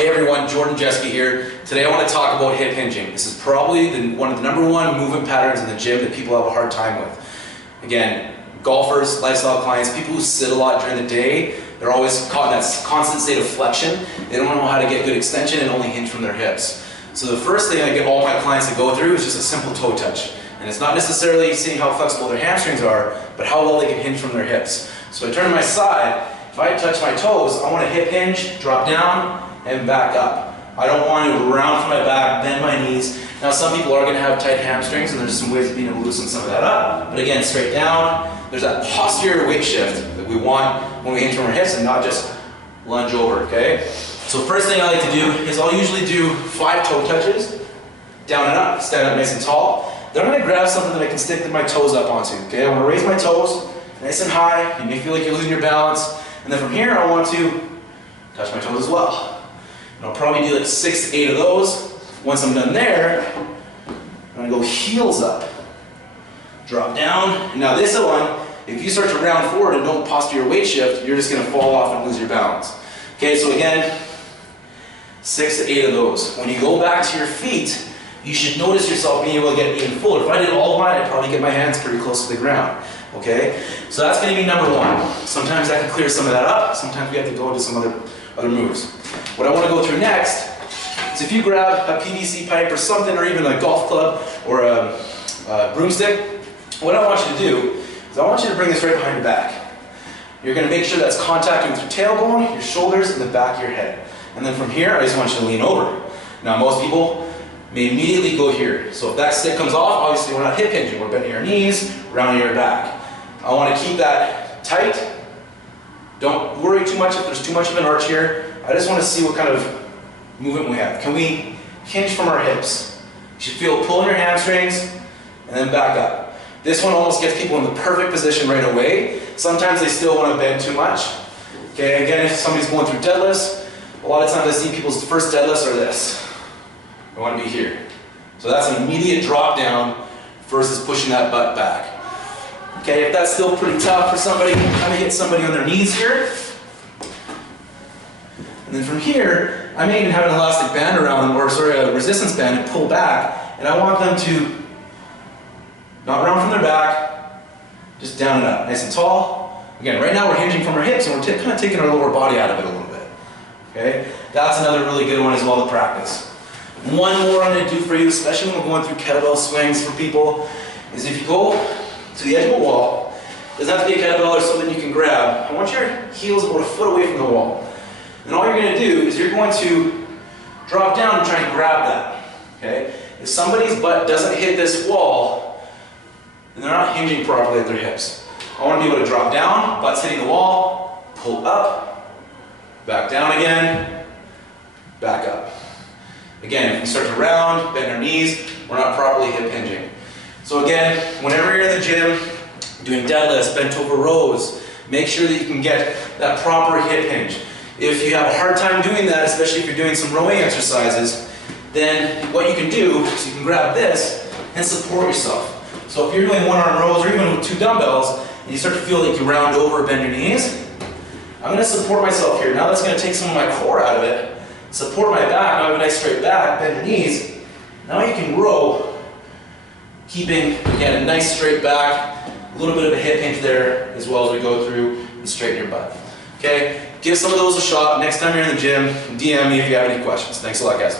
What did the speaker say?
Hey everyone, Jordan Jeske here. Today I want to talk about hip hinging. This is probably one of the #1 movement patterns in the gym that people have a hard time with. Again, golfers, lifestyle clients, people who sit a lot during the day, they're always caught in that constant state of flexion. They don't know how to get good extension and only hinge from their hips. So the first thing I get all my clients to go through is just a simple toe touch. And it's not necessarily seeing how flexible their hamstrings are, but how well they can hinge from their hips. So I turn to my side, if I touch my toes, I want to hip hinge, drop down, and back up. I don't want to round from my back, bend my knees. Now some people are going to have tight hamstrings, and there's some ways of being able to loosen some of that up. But again, straight down, there's that posterior weight shift that we want when we hinge from our hips and not just lunge over, okay? So first thing I like to do is I'll usually do 5 toe touches, down and up, stand up nice and tall. Then I'm going to grab something that I can stick my toes up onto, okay? I want to raise my toes nice and high. You may feel like you're losing your balance. And then from here, I want to touch my toes as well. And I'll probably do like 6 to 8 of those. Once I'm done there, I'm going to go heels up. Drop down. And now this one, if you start to round forward and don't posterior weight shift, you're just going to fall off and lose your balance. Okay, so again, 6 to 8 of those. When you go back to your feet, you should notice yourself being able to get even fuller. If I did all of mine, I'd probably get my hands pretty close to the ground. Okay, so that's going to be #1. Sometimes I can clear some of that up. Sometimes we have to go into some other moves. What I want to go through next is if you grab a PVC pipe or something, or even a golf club or a broomstick, what I want you to do is I want you to bring this right behind your back. You're going to make sure that's contacting with your tailbone, your shoulders, and the back of your head. And then from here, I just want you to lean over. Now most people may immediately go here. So if that stick comes off, obviously we're not hip hinging. We're bending our knees, rounding our back. I want to keep that tight. Don't worry too much if there's too much of an arch here. I just want to see what kind of movement we have. Can we hinge from our hips? You should feel pulling your hamstrings and then back up. This one almost gets people in the perfect position right away. Sometimes they still want to bend too much. Okay, again, if somebody's going through deadlifts, a lot of times I see people's first deadlifts are this. I want to be here. So that's an immediate drop down versus pushing that butt back. Okay, if that's still pretty tough for somebody, I'm going to get somebody on their knees here. And then from here, I may even have an elastic band around them, or sorry, a resistance band, and pull back. And I want them to not round from their back, just down and up, nice and tall. Again, right now we're hinging from our hips, and we're kind of taking our lower body out of it a little bit. Okay, that's another really good one as well to practice. One more I'm going to do for you, especially when we're going through kettlebell swings for people, is if you go to the edge of a wall, it doesn't have to be a kettlebell or something you can grab. I want your heels about 1 foot away from the wall. And all you're going to do is you're going to drop down and try and grab that. Okay? If somebody's butt doesn't hit this wall, then they're not hinging properly at their hips. I want to be able to drop down, butt's hitting the wall, pull up, back down again, back up. Again, if we start to round, bend our knees, we're not properly hip hinging. So again, whenever you're in the gym, doing deadlifts, bent over rows, make sure that you can get that proper hip hinge. If you have a hard time doing that, especially if you're doing some rowing exercises, then what you can do is you can grab this and support yourself. So if you're doing 1-arm rows or even with 2 dumbbells, and you start to feel like you round over, bend your knees, I'm going to support myself here. Now that's going to take some of my core out of it. Support my back, now I have a nice straight back, bend the knees. Now you can row, keeping, again, a nice straight back, a little bit of a hip hinge there as well as we go through and straighten your butt. Okay, give some of those a shot. Next time you're in the gym, DM me if you have any questions. Thanks a lot, guys.